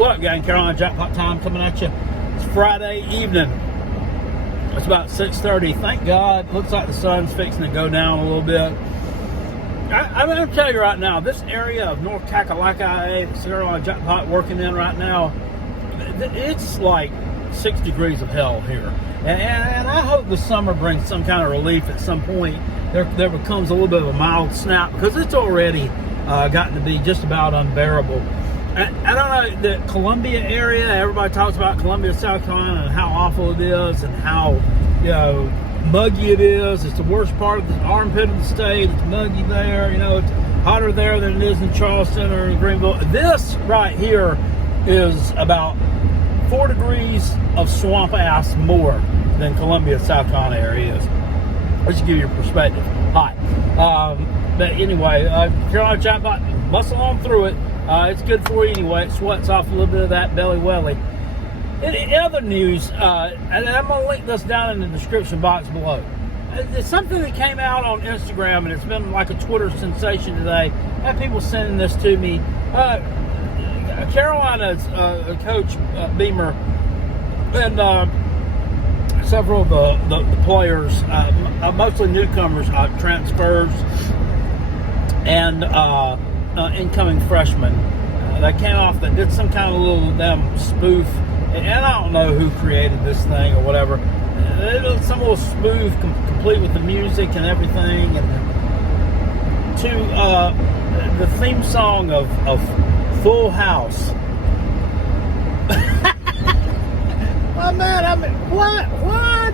What up, gang? Carolina Jackpot time coming at you. It's Friday evening. It's about 6:30. Thank God. Looks like the sun's fixing to go down a little bit. I'm going to tell you right now, this area of North Kakalaka, the Carolina Jackpot working in right now, it's like 6 degrees of hell here. And I hope the summer brings some kind of relief at some point. There becomes a little bit of a mild snap, because it's already gotten to be just about unbearable. I don't know, the Columbia area, everybody talks about Columbia, South Carolina, and how awful it is, and how, muggy it is. It's the worst part of the armpit of the state. It's muggy there. It's hotter there than it is in Charleston or in Greenville. This right here is about 4 degrees of swamp ass more than Columbia, South Carolina area is. Let's give you a perspective. Hot. But anyway, Carolina Jackpot, muscle on through it. It's good for you anyway. It sweats off a little bit of that belly welly. In other news, and I'm going to link this down in the description box below. It's something that came out on Instagram, and it's been like a Twitter sensation today. I have people sending this to me. Carolina's coach, Beamer, and several of the players, mostly newcomers, transfers, and incoming freshmen, that came off, that did some kind of little damn spoof. And I don't know who created this thing or whatever. It was some little spoof, complete with the music and everything, and to the theme song of Full House. Oh man, I mean, why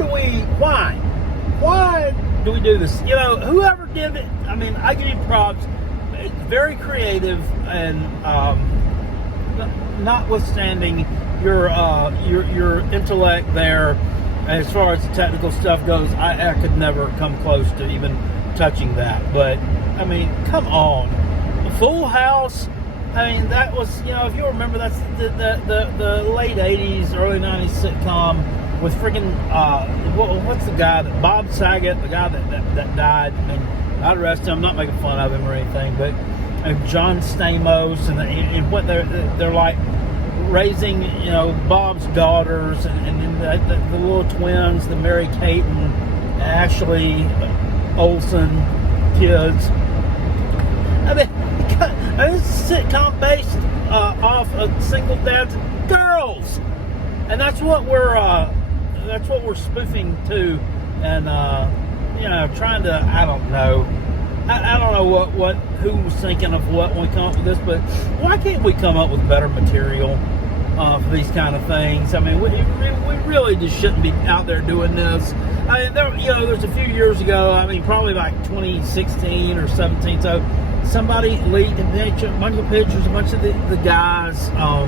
do we do this? Whoever did it, I mean, I give you props. It's very creative, and notwithstanding your intellect there, as far as the technical stuff goes, I could never come close to even touching that. But I mean, come on, Full House. I mean, that was, if you remember, that's the late '80s, early '90s sitcom with freaking what's the guy that Bob Saget, the guy that died. I mean, I'd arrest him. I'm not making fun of him or anything, but John Stamos and what they're like, raising, Bob's daughters, and the little twins, the Mary Kate and Ashley Olsen kids. I mean, it's a sitcom based off of single dads and girls, and that's what we're spoofing to, and trying to, I don't know who was thinking of what when we come up with this, but why can't we come up with better material for these kind of things? I mean, we really just shouldn't be out there doing this. I mean, there's a few years ago, I mean, probably like 2016 or 17, so somebody leaked a bunch of pictures, a bunch of the guys, a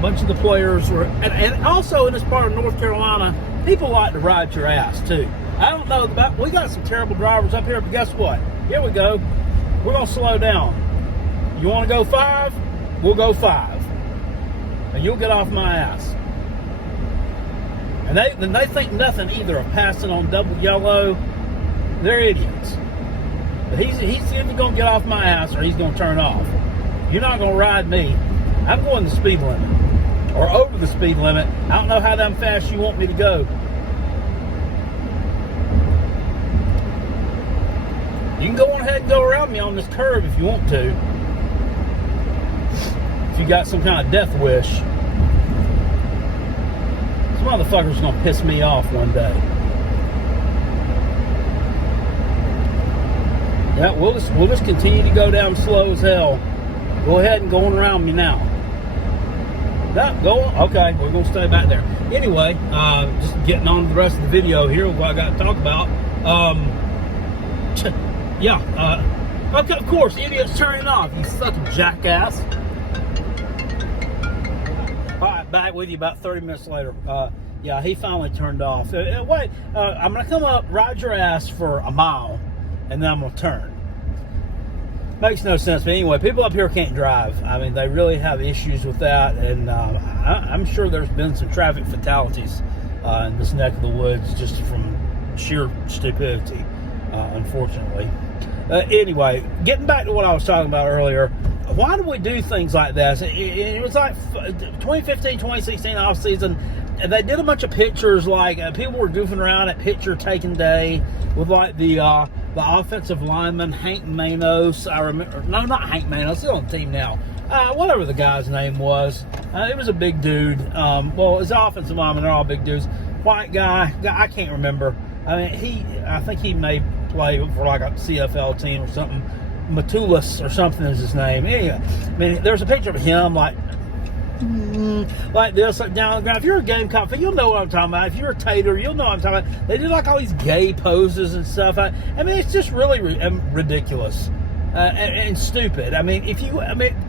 bunch of the players were, and also in this part of North Carolina, people like to ride your ass too. I don't know about, we got some terrible drivers up here, but guess what? Here we go. We're going to slow down. You want to go 5? We'll go 5. And you'll get off my ass. And they think nothing either of passing on double yellow. They're idiots. But he's either going to get off my ass or he's going to turn off. You're not going to ride me. I'm going the speed limit. Or over the speed limit. I don't know how damn fast you want me to go. You can go on ahead and go around me on this curve if you want to. If you got some kind of death wish. This motherfucker's gonna piss me off one day. Yeah, we'll just continue to go down slow as hell. Go ahead and go on around me now. Okay, we're gonna stay back there. Anyway, just getting on to the rest of the video here, what I got to talk about. Okay, of course, idiot's turning off, you fucking jackass. Alright, back with you about 30 minutes later. Yeah, he finally turned off. Wait, I'm going to come up, ride your ass for a mile, and then I'm going to turn. Makes no sense, but anyway, people up here can't drive. I mean, they really have issues with that, and I'm sure there's been some traffic fatalities in this neck of the woods just from sheer stupidity, unfortunately. Anyway, getting back to what I was talking about earlier, why do we do things like this? It was like 2015, 2016 off season. They did a bunch of pictures, like people were goofing around at picture taking day with like the offensive lineman Hank Manos. I remember, no, not Hank Manos. He's on the team now. Whatever the guy's name was, it was a big dude. Well, his offensive linemen are all big dudes. White guy, I can't remember. I mean, I think he may play for like a CFL team or something. Matulis or something is his name. Yeah, I mean, there's a picture of him like this, like down on the ground. If you're a Gamecock fan, you'll know what I'm talking about. If you're a Tater, you'll know what I'm talking about. They do like all these gay poses and stuff. I mean, it's just really ridiculous and stupid. I mean,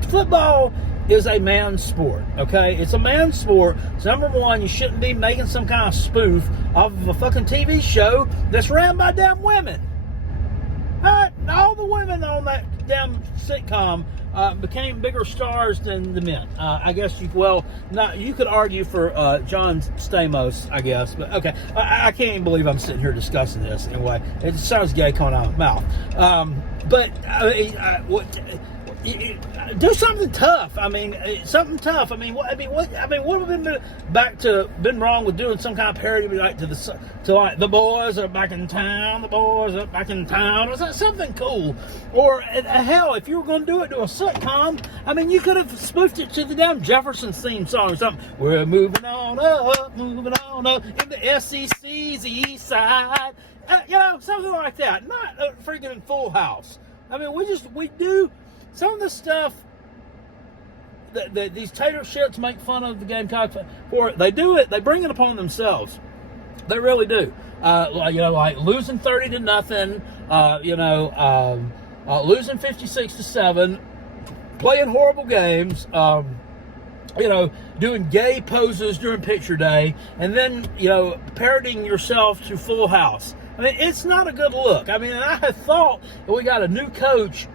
football is a man's sport, okay? It's a man's sport. So number one, you shouldn't be making some kind of spoof off of a fucking TV show that's ran by damn women. All the women on that damn sitcom became bigger stars than the men. I guess you could argue for John Stamos, I guess, but okay. I can't even believe I'm sitting here discussing this anyway. It just sounds gay coming out of my mouth. Do something tough. I mean, something tough. What have been wrong with doing some kind of parody like like the boys are back in town, the boys are back in town, or something cool? Or hell, if you were going to do it to a sitcom, I mean, you could have spoofed it to the damn Jefferson's theme song or something. We're moving on up in the SEC's east side, something like that. Not freaking in Full House. I mean, we do. Some of the stuff that these tater shits make fun of the Gamecocks for, they do it. They bring it upon themselves. They really do. Like losing 30-0, losing 56-7, playing horrible games, doing gay poses during picture day, and then, parodying yourself to Full House. I mean, it's not a good look. I mean, I had thought that we got a new coach,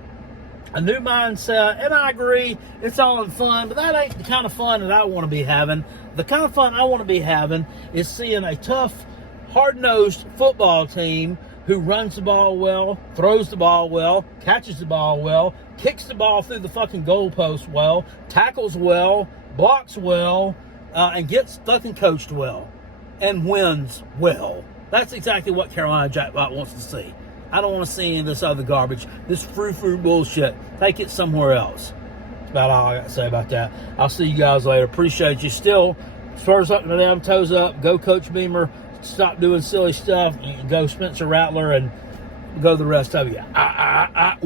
a new mindset, and I agree, it's all in fun, but that ain't the kind of fun that I want to be having. The kind of fun I want to be having is seeing a tough, hard-nosed football team who runs the ball well, throws the ball well, catches the ball well, kicks the ball through the fucking goalpost well, tackles well, blocks well, and gets fucking coached well, and wins well. That's exactly what Carolina Jackpot wants to see. I don't want to see any of this other garbage, this frou-frou bullshit. Take it somewhere else. That's about all I got to say about that. I'll see you guys later. Appreciate you. Still, spurs up to them, toes up. Go Coach Beamer. Stop doing silly stuff. You can go Spencer Rattler and go the rest of you.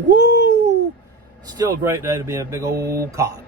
Woo! Still a great day to be a big old cock.